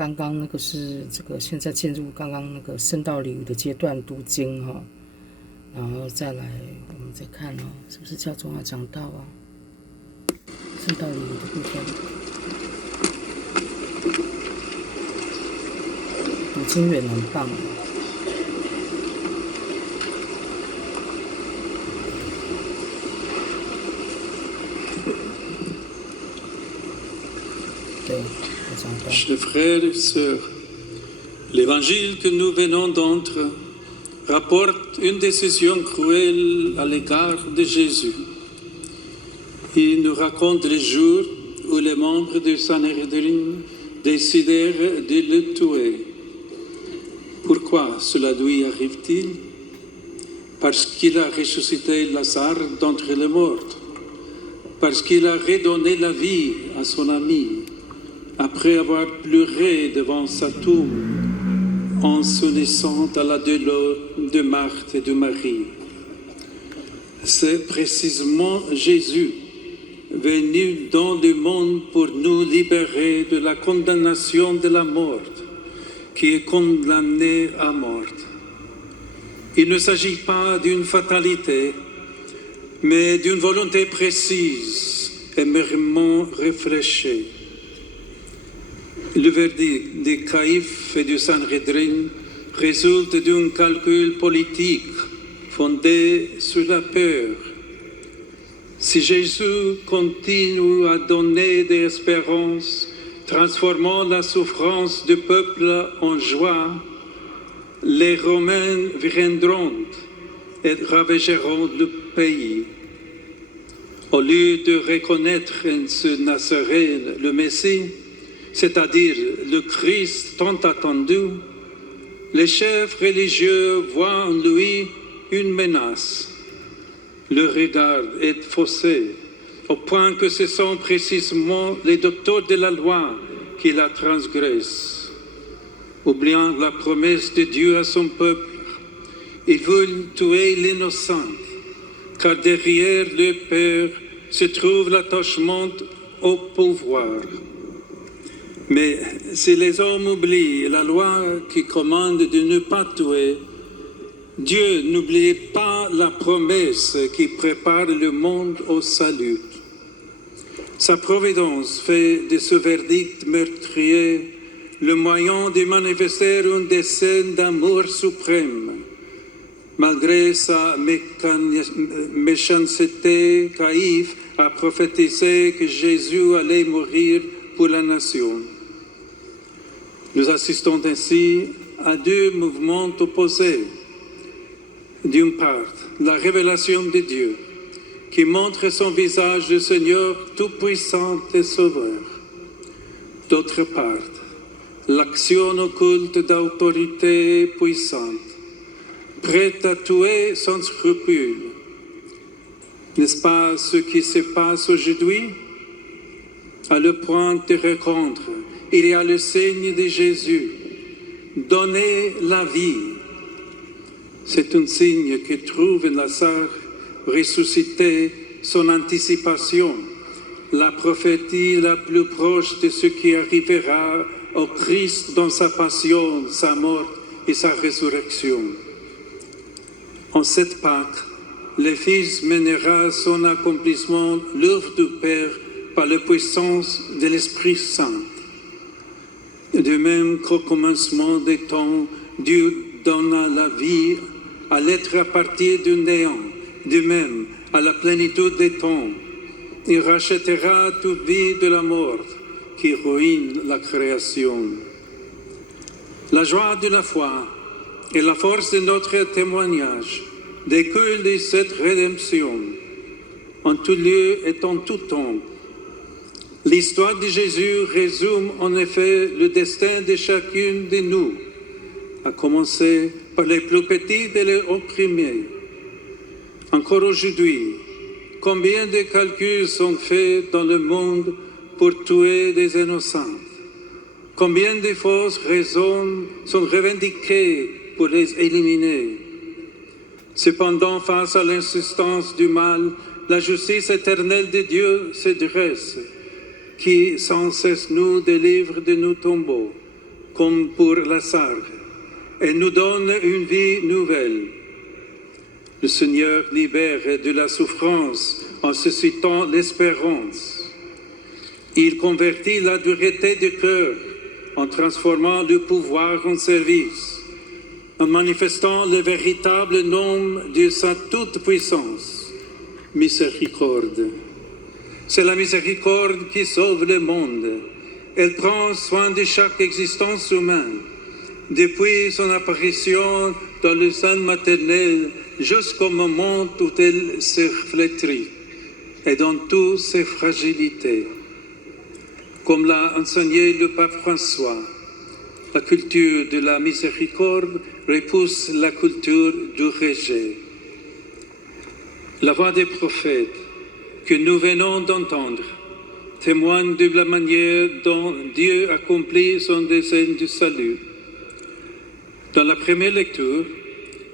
刚刚那个是这个现在进入刚刚那个圣道礼仪的阶段读经哈，然后再来我们再看哦，是不是教宗要讲到啊？圣道礼仪的部分，读经也很棒。Chers frères et sœurs, l'évangile que nous venons d'entendre rapporte une décision cruelle à l'égard de Jésus. Il nous raconte les jours où les membres du Sanhédrin décidèrent de le tuer. Pourquoi cela lui arrive-t-il? Parce qu'il a ressuscité Lazare d'entre les morts, parce qu'il a redonné la vie à son ami, après avoir pleuré devant sa tombe, en s'unissant à la douleur de Marthe et de Marie. C'est précisément Jésus, venu dans le monde pour nous libérer de la condamnation de la mort, qui est condamné à mort. Il ne s'agit pas d'une fatalité, mais d'une volonté précise et mûrement réfléchie. Le verdict de Caïphe et du Sanhédrin résulte d'un calcul politique fondé sur la peur. Si Jésus continue à donner des espérances, transformant la souffrance du peuple en joie, les Romains viendront et ravageront le pays. Au lieu de reconnaître en ce Nazarène le Messie, c'est-à-dire le Christ tant attendu, les chefs religieux voient en lui une menace. Le regard est faussé, au point que ce sont précisément les docteurs de la loi qui la transgressent. Oubliant la promesse de Dieu à son peuple, ils veulent tuer l'innocent, car derrière le peur se trouve l'attachement au pouvoir. Mais si les hommes oublient la loi qui commande de ne pas tuer, Dieu n'oublie pas la promesse qui prépare le monde au salut. Sa providence fait de ce verdict meurtrier le moyen de manifester un dessein d'amour suprême. Malgré sa méchanceté, Caïphe a prophétisé que Jésus allait mourir pour la nation. Nous assistons ainsi à deux mouvements opposés. D'une part, la révélation de Dieu, qui montre son visage de Seigneur tout-puissant et sauveur. D'autre part, l'action occulte d'autorité puissante, prête à tuer sans scrupule. N'est-ce pas ce qui se passe aujourd'hui? À le point de rencontre, il y a le signe de Jésus, donner la vie. C'est un signe que trouve Lazare ressuscité son anticipation, la prophétie la plus proche de ce qui arrivera au Christ dans sa passion, sa mort et sa résurrection. En cette Pâque, le Fils mènera son accomplissement l'œuvre du Père par la puissance de l'Esprit Saint. De même qu'au commencement des temps, Dieu donna la vie à l'être à partir du néant. De même, à la plénitude des temps, il rachètera toute vie de la mort qui ruine la création. La joie de la foi et la force de notre témoignage découlent de cette rédemption, en tout lieu et en tout temps. L'histoire de Jésus résume en effet le destin de chacune de nous, à commencer par les plus petits et les opprimés. Encore aujourd'hui, combien de calculs sont faits dans le monde pour tuer des innocents? Combien de fausses raisons sont revendiquées pour les éliminer? Cependant, face à l'insistance du mal, la justice éternelle de Dieu se dresse, qui sans cesse nous délivre de nos tombeaux, comme pour Lazare, et nous donne une vie nouvelle. Le Seigneur libère de la souffrance en suscitant l'espérance. Il convertit la dureté du cœur en transformant le pouvoir en service, en manifestant le véritable nom de sa toute-puissance, miséricorde. C'est la miséricorde qui sauve le monde. Elle prend soin de chaque existence humaine, depuis son apparition dans le sein maternel jusqu'au moment où elle se flétrit, et dans toutes ses fragilités. Comme l'a enseigné le pape François, la culture de la miséricorde repousse la culture du rejet. La voix des prophètes que nous venons d'entendre témoigne de la manière dont Dieu accomplit son dessein du salut. Dans la première lecture,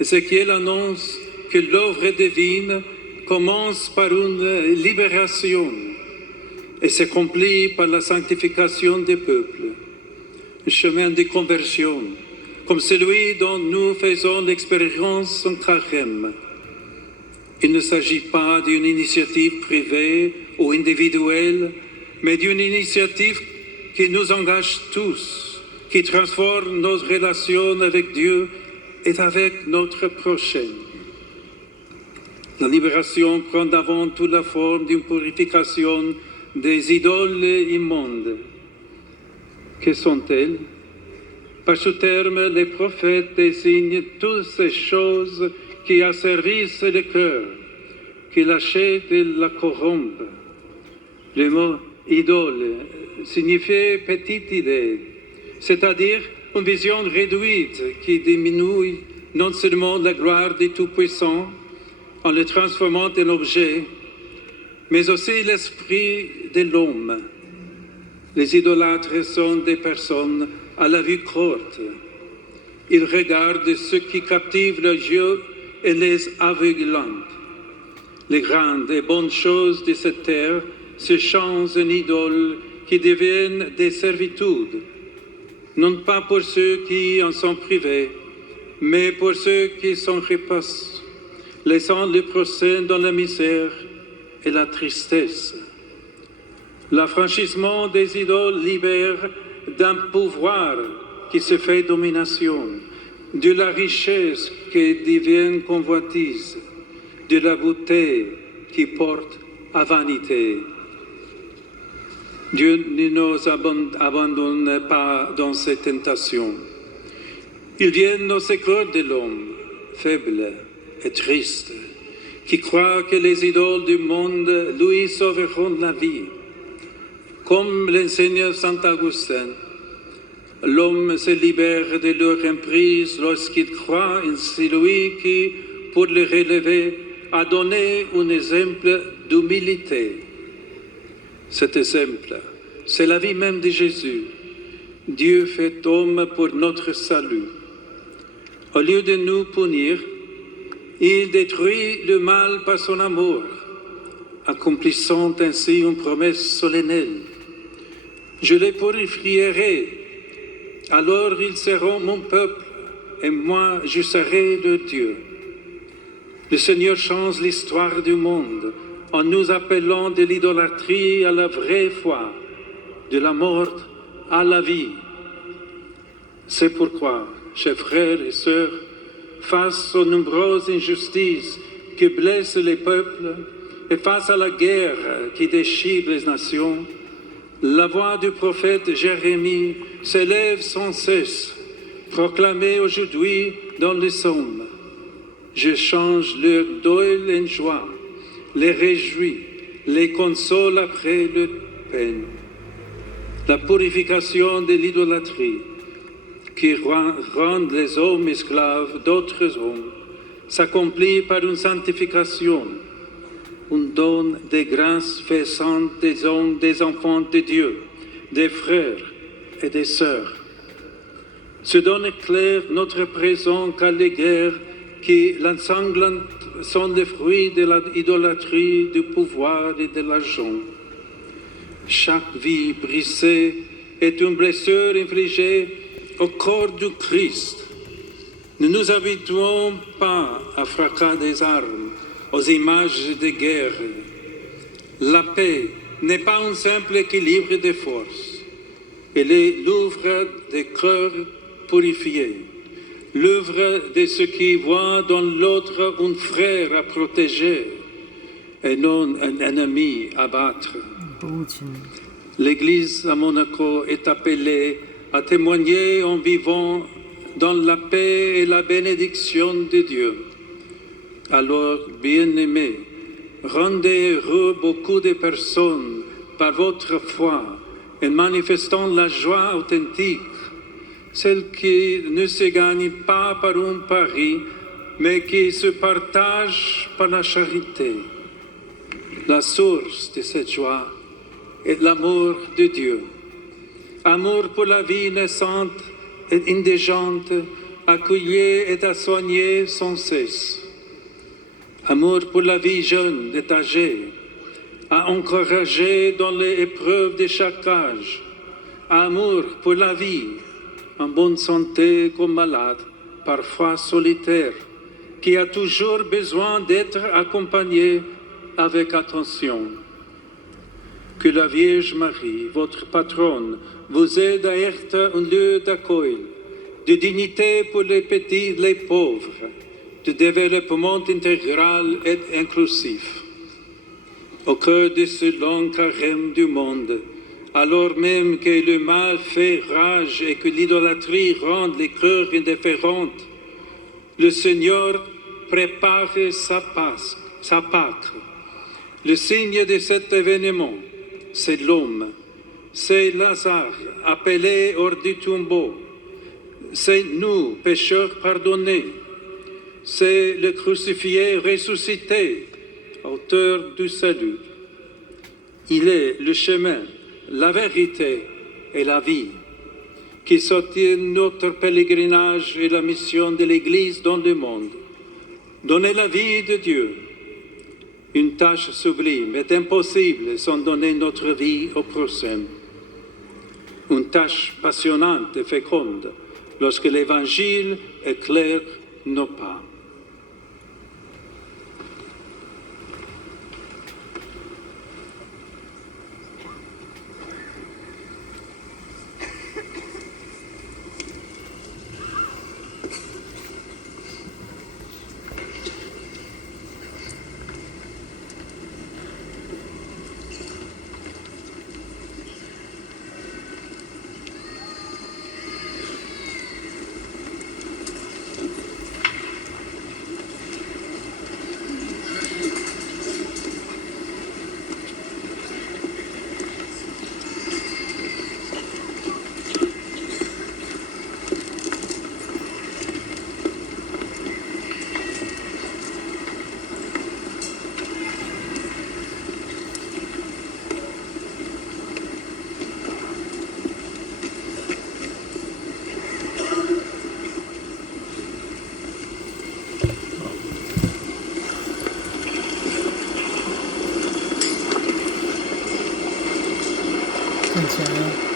Ézéchiel annonce que l'œuvre divine commence par une libération et s'accomplit par la sanctification des peuples, un chemin de conversion, comme celui dont nous faisons l'expérience en Carême. Il ne s'agit pas d'une initiative privée ou individuelle, mais d'une initiative qui nous engage tous, qui transforme nos relations avec Dieu et avec notre prochain. La libération prend avant tout la forme d'une purification des idoles immondes. Que sont-elles? Par ce terme, les prophètes désignent toutes ces choses qui asservissent le cœur, qui l'achètent et la corrompent. Le mot idole signifie petite idée, c'est-à-dire une vision réduite qui diminue non seulement la gloire du Tout-Puissant en le transformant en objet, mais aussi l'esprit de l'homme. Les idolâtres sont des personnes à la vue courte. Ils regardent ce qui captive leurs yeux et les aveuglent. Les grandes et bonnes choses de cette terre se changent en idoles qui deviennent des servitudes, non pas pour ceux qui en sont privés, mais pour ceux qui s'en repassent, laissant le prochain dans la misère et la tristesse. L'affranchissement des idoles libère d'un pouvoir qui se fait domination, de la richesse qui devient convoitise, de la beauté qui porte à vanité. Dieu ne nous abandonne pas dans ces tentations. Il vient au secours de l'homme, faible et triste, qui croit que les idoles du monde lui sauveront la vie. Comme l'enseigne Saint Augustin, l'homme se libère de leur emprise lorsqu'il croit en celui qui, pour le relever, a donné un exemple d'humilité. Cet exemple, c'est la vie même de Jésus, Dieu fait homme pour notre salut. Au lieu de nous punir, il détruit le mal par son amour, accomplissant ainsi une promesse solennelle. Je les purifierai, alors ils seront mon peuple, et moi je serai leur Dieu. Le Seigneur change l'histoire du monde en nous appelant de l'idolâtrie à la vraie foi, de la mort à la vie. C'est pourquoi, chers frères et sœurs, face aux nombreuses injustices qui blessent les peuples et face à la guerre qui déchire les nations, la voix du prophète Jérémie s'élève sans cesse, proclamée aujourd'hui dans les psaumes. Je change leur deuil en joie, les réjouis, les console après leur peine. La purification de l'idolâtrie qui rend les hommes esclaves d'autres hommes s'accomplit par une sanctification, un don de grâce faisant des hommes des enfants de Dieu, des frères et des sœurs. Ce don éclaire notre présent car les guerres qui l'ensanglantent sont les fruits de l'idolâtrie, du pouvoir et de l'argent. Chaque vie brisée est une blessure infligée au corps du Christ. Ne nous habituons pas à fracas des armes, aux images de guerre. La paix n'est pas un simple équilibre des forces. Elle est l'œuvre des cœurs purifiés, l'œuvre de ceux qui voient dans l'autre un frère à protéger et non un ennemi à battre. L'Église à Monaco est appelée à témoigner en vivant dans la paix et la bénédiction de Dieu. Alors, bien-aimés, rendez heureux beaucoup de personnes par votre foi en manifestant la joie authentique, celle qui ne se gagne pas par un pari, mais qui se partage par la charité. La source de cette joie est l'amour de Dieu. Amour pour la vie naissante et indigente, accueillie et à soigner sans cesse. Amour pour la vie jeune et âgée, à encourager dans les épreuves de chaque âge. Amour pour la vie, en bonne santé comme malade, parfois solitaire, qui a toujours besoin d'être accompagné avec attention. Que la Vierge Marie, votre patronne, vous aide à être un lieu d'accueil, de dignité pour les petits, les pauvres, de développement intégral et inclusif. Au cœur de ce long carême du monde, alors même que le mal fait rage et que l'idolâtrie rend les cœurs indifférents, le Seigneur prépare sa Pâque. Le signe de cet événement, c'est l'homme, c'est Lazare appelé hors du tombeau, c'est nous, pécheurs pardonnés, c'est le crucifié ressuscité, auteur du salut. Il est le chemin, la vérité et la vie qui soutiennent notre pèlerinage et la mission de l'Église dans le monde. Donner la vie de Dieu, une tâche sublime et impossible sans donner notre vie au prochain. Une tâche passionnante et féconde lorsque l'Évangile éclaire nos pas.看起来